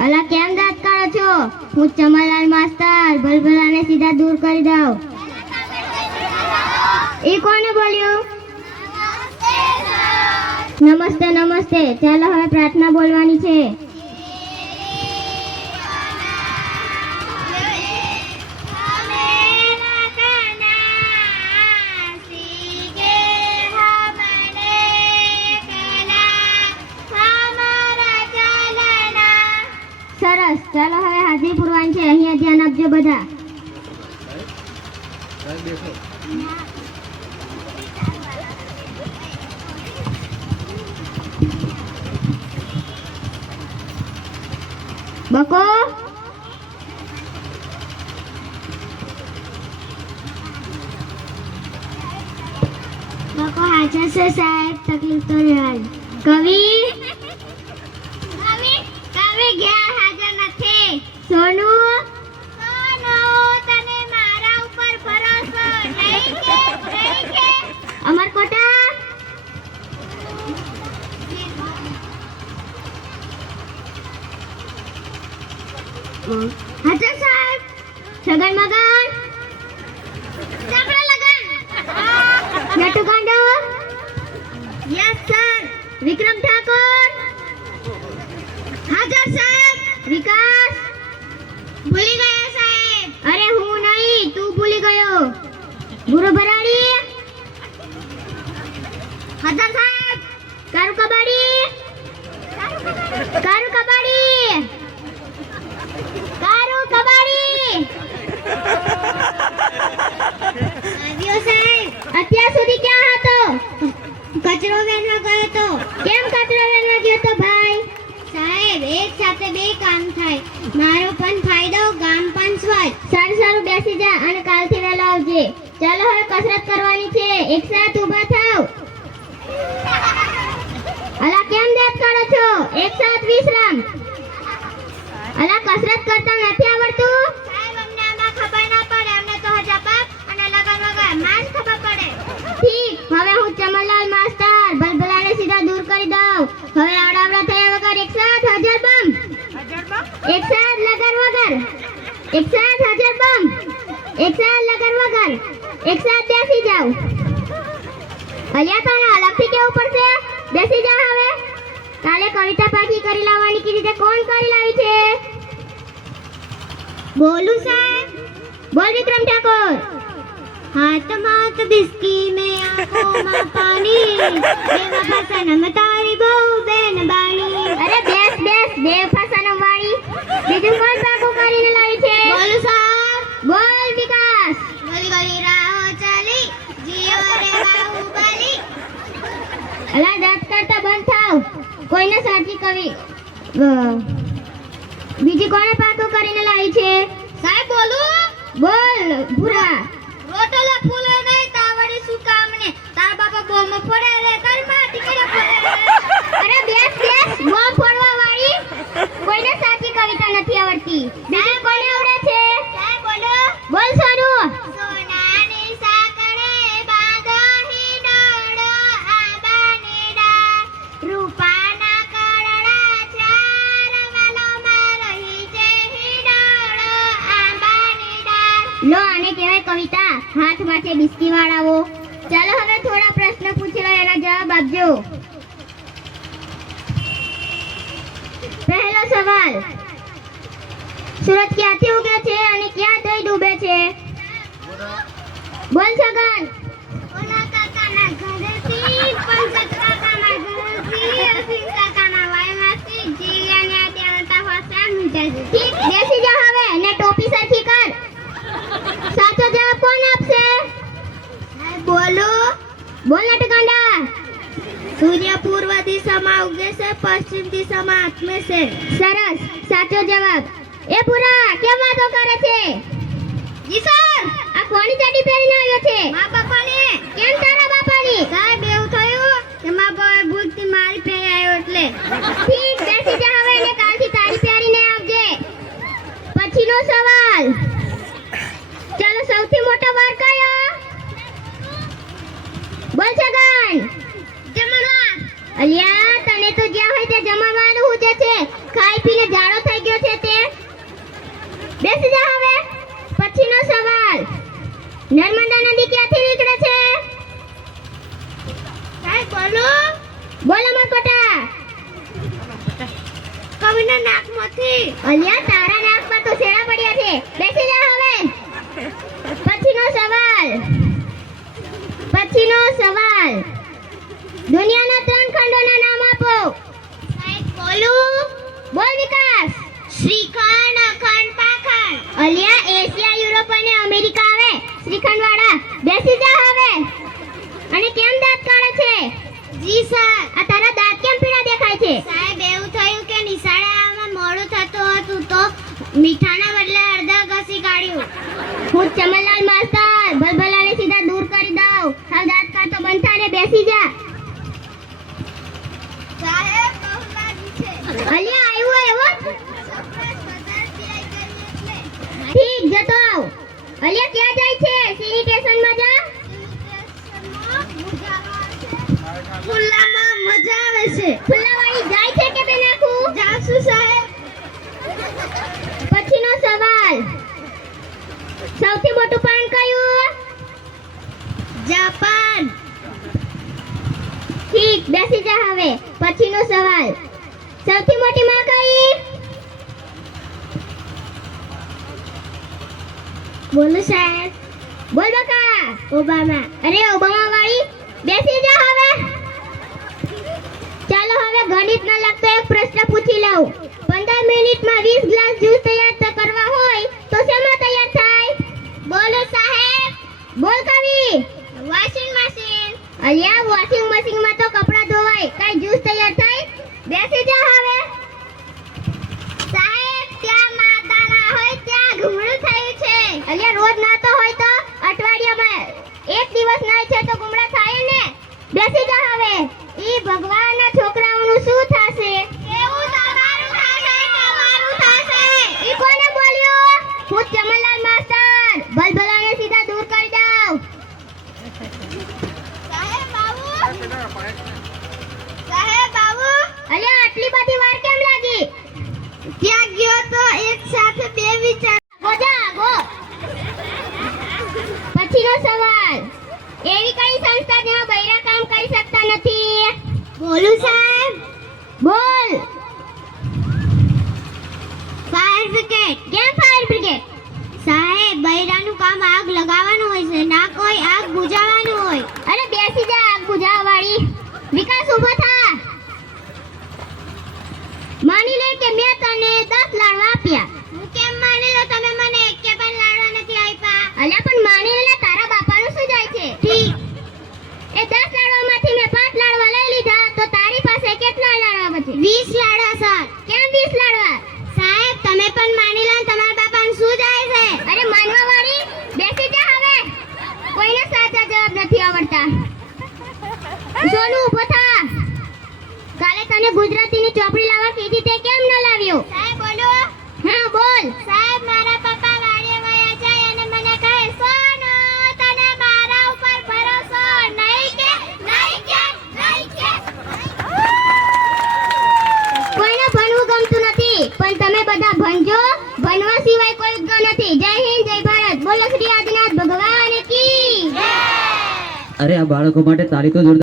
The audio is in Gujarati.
અલા, કેમ દાંત કાઢો છો? હું ચમરલાલ માસ્તર. ભલભલાને સીધા દૂર કરી દઉં. એ કોને બોલ્યું? નમસ્તે નમસ્તે. ચાલો, હવે પ્રાર્થના બોલવાની છે. આપજો બધા. બકો. બકો હાજર છે સાહેબ તકલીફ તો રહેવાની. કવિ? કવિ કવિ ગયા હાજર નથી સોનુ સોનુ તને મારા ઉપર ભરોસો નહીં કે નહીં કે અમરકોટા હાજર સાહેબ સગન મગન ચાકડા લગન નટુ કાંડો યસ સર વિક્રમ ઠાકોર હાજર સાહેબ વિકાસ ભૂલી ગયા સાહેબ અરે હું નહીં તું ભૂલી ગયો ગુરુ ભરાડી હાજર સાહેબ કારુ કબાડી કારુ કબાડી કારુ કબાડી આવ્યો સાહેબ અત્યાર સુધી ક્યાં હતો કચરો વેણવા ગયો તો કેમ કચરો વેણવા ગયો તો ભાઈ સાહેબ એક સાથે બે કામ થાય મારો પણ ફાયદો ગામ પણ સ્વચ્છ સારું સારું બેસી જા અને કાલથી વહેલો આવજે ચાલો હવે કસરત કરવાની છે એક સાથ ઊભા થાવ અલા છો? એક સાથ વિશ્રામ અલા કસરત કરતા નથી આવડતું? સાહેબ અમને આમાં ખબર ના પડે. અમને તો હજાબાબ અને લગન વગરમાં ખબર પડે. ઠીક હવે હું ચમનલાલ માસ્ટર ભલભલાને સીધા દૂર કરી દઉં. હવે આવડાવડા થયા વગર એક સાથ હજાર બમ. એક સાથ લગન વગર. એક સાથ હજાર બમ. એક સાથ લગન વગર એક સાથ બેસી જાઓ અલ્યા તને અલગથી કેવું પડશે બેસી જા હવે કાલે કવિતા પાકી કરી લાવવાની કીધી તે કોણ કરી લાવી છે? બોલું સાહેબ. બોલ વિક્રમ ઠાકોર. હાથમાં તો બિસ્કી મે આંખોમાં પાણી. બેવફા સનમ તારી બહુ બેન બાણી અરે બેસ બેસ બેવફા સનમ વાળી બીજું કોણ પાકું કરીને લાવી છે બોલું સાહેબ બોલ વિકાસ ગલી ગલી રાહો ચાલી જીઓ રે બાહુબલી અલા દાંત કાઢતા બંધ થાવ કોઈને સાચી કવિ. બીજી કોણે પાકું કરીને લાવી છે? સાહેબ બોલું. બોલ ભૂરા. રોટલા ફૂલે નહીં તાવડે શું કામ ને તાર બાપા બોમ ફોડે રે તારમાં ટીકડે ફોડે અરે બેસ બેસ બોમ ફોડવા વાળી કોઈને સાચી કવિતા નથી આવડતી. બીજી કોને આવડે લો કવિતા. હાથ માટે બિસ્કી વાળાવો ચાલો હવે થોડા પ્રશ્ન પૂછી એના જવાબ આપજો. પહેલો સવાલ. સુરત ક્યાંથી ઉગે છે અને ક્યાં થઈ ડૂબે છે? બોલ સગન ઓલા કાકાના ઘરેથી પંકજ કાકાના ઘરેથી અસીમ કાકાના વાયમાંથી જીવ્યાને અત્યારે હોસા મીઠા છે ઠીક બેસી જા હવે ને ટોપી સરખી કર સાચો જવાબ કોણ આપશે બોલો બોલ નટકાંડા સૂર્ય પૂર્વ દિશામાં ઉગે છે પશ્ચિમ દિશામાં આત્મે છે. સરસ સાચો જવાબ. એ પૂરા કેમ વાતો કરે છે? જી આ કોની ચાડી પહેરીને આવ્યો છે. મા બાપાની. કેમ તારા બાપાની? સાહેબ એવું થયું? કે મા બાપા ભૂલથી મારી પહેરી આવ્યો એટલે ઠીક બેસી જા હવે ને કાલથી તારી પહેરીને આવજે પછીનો સવાલ ચાલો સૌથી મોટો વાર કયો બોલ છગન જમણવાર અલિયા તને તો હું હુજે છે ખાઈ પીને જાડો થઈ ગયો છે તે. બેસી જા હવે. પછીનો સવાલ. નર્મદા નદી ક્યાંથી નીકળે છે? સાહેબ બોલો. બોલો મકોટા. કવિના નાકમાંથી. અલ્યા તારા નાકમાં તો શેડા પડ્યા છે. બેસી જા હવે. પછીનો સવાલ. પછીનો સવાલ. દુનિયાના ત્રણ ખંડોના બોલું. બોલ વિકાસ. શ્રીખંડ અખંડ પાખંડ. અલિયા એશિયા યુરોપ અને અમેરિકા આવે. શ્રીખંડ વાળા બેસી જા હવે. અને કેમ દાંત કાળા છે? જી સર. આ તારા દાંત કેમ પીળા દેખાય છે? સાહેબ એવું થયું કે નિશાળે આવવામાં મોડું થતું હતું તો મીઠાના બદલે અડધા ઘસી કાઢ્યું. હું ચમનલાલ માસ્તર ભલભલાને સીધા દૂર કરી દઉં હવે દાંત કાઢતો બંધ થાય ને બેસી જા સાહેબ બહુ લાગી છે અલ્યા આવ્યો એવો ઠીક જતો આવ અલ્યા ક્યાં જાય છે સેનિટેશનમાં જા ખુલ્લામાં મજા આવે છે ખુલ્લાવાળી જાય છે કે બે નાખું જાસુ સાહેબ પછીનો સવાલ સૌથી મોટું પાન કયું જાપાન. ઠીક, બેસી જા હવે. પછીનો સવાલ. સૌથી મોટી માં કઈ? બોલો સાહેબ. બોલ બકા, ઓબામા. અરે ઓબામા વાળી બેસી જા હવે. ચાલો હવે ગણિત ના લગતો એક પ્રશ્ન પૂછી લઉં. 15 મિનિટમાં વીસ ગ્લાસ જ્યુસ તૈયાર કરવા હોય તો શેમાં તૈયાર થાય? બોલો સાહેબ. બોલ કવિ. વોશિંગ મશીન અહીંયા વોશિંગ મશીનમાં તો કપડા ધોવાય. કઈ જ્યુસ તૈયાર થાય બેસી જા હવે સાહેબ ત્યાં માતા ના હોય ત્યાં ઘૂમડું થયું છે અલ્યા રોજ નાતો હોય તો અઠવાડિયામાં એક દિવસ નાય છે તો ગુમડા થાય ને બેસી જા હવે ઈ ભગવાનના છોકરાઓનું શું થશે એવું તમારું થશે તમારું થશે ઈ કોને બોલ્યું હું ચમનલાલ માસ્ટર ભલભલાને સીધા દૂર કરી દઉં સાહેબ બાબુ સાહેબ બાબુ અલ્યા આટલી બધી વાર કેમ લાગી ત્યાં ગયો તો એક સાથે બે વિચાર ગોજા ગો પછીનો સવાલ એવી કઈ સંસ્થા જેમાં બૈરા કામ કરી શકતા નથી બોલું સાહેબ બોલ ફાયર બ્રિગેડ કેમ ફાયર બ્રિગેડ સાહેબ બૈરાનું કામ આગ લગાવવાનું હોય છે ના કોઈ આગ બુઝાવવાનું હોય અરે બેસી જા આગ બુઝાવવા વાળી વિકાસ ઊભો થા માની લે કે મેં તને 10 લાડવા આપ્યા હું કેમ માની લો તમે મને એકે પણ લાડવા નથી આપ્યા અલ્યા પણ માની લે ને તારા બાપાનું શું જાય છે ઠીક એ 10 લાડવામાંથી મેં 5 લાડવા લઈ લીધા તો તારી પાસે કેટલા લાડવા બચે 20 લાડવા સર કેમ 20 લાડવા સાહેબ તમે પણ માની લો ને તમારા બાપાનું શું જાય છે અરે માનવા વાળી બેસી જા હવે કોઈને સાચા જવાબ નથી આવડતા સોનુ ઊભો થા તને ગુજરાતીની ચોપડી લાવવા કીધી તે કેમ ન લાવ્યો? સાહેબ બોલો. હા બોલ. સાહેબ મારા પપ્પા વાડીએ વયા જાય અને મને કહે સોનો તને મારા ઉપર ભરોસો નહીં કે નહીં કે નહીં કે. કોઈને ભણવું ગમતું નથી પણ તમે બધા ભણજો. ભણવા સિવાય કોઈ ઉદ્ગમ નથી. જય હિન્દ જય ભારત. બોલો શ્રી આદિનાથ ભગવાન કી અરે આ બાળકો માટે તારી તો જોરદાર